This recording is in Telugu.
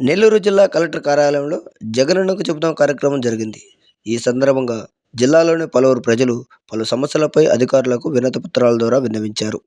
నెల్లూరు జిల్లా కలెక్టర్ కార్యాలయంలో జగనన్నకు చెబుతాం కార్యక్రమం జరిగింది. ఈ సందర్భంగా జిల్లాలోని పలువురు ప్రజలు పలు సమస్యలపై అధికారులకు వినతి పత్రాల ద్వారా విన్నవించారు.